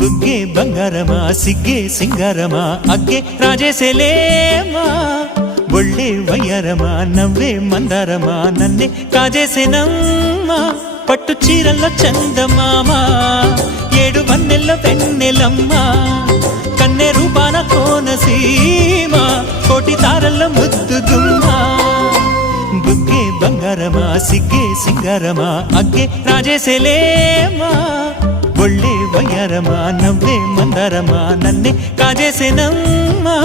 బుగ్గే బంగారమా సిగ్గే సింగారమా అగ్గే రాజేసేలేమా ఒళ్ళే వయ్యారమా నవ్వే మందారమా నన్నే కాజేసేనమ్మా పట్టు చీరల్లో చందమామ ఏడు వన్నెల్లో వెన్నెలమ్మా కన్నె రూపాన కోనసీమ కోటి తారల్లో ముద్దుగుమ్మా బుగ్గే బంగారమా సిగ్గే సింగారమా అగ్గే రాజేసేలేమా ఒళ్ళే వయ్యారమా నవ్వే మందారమా నన్నే కాజేసేనమ్మా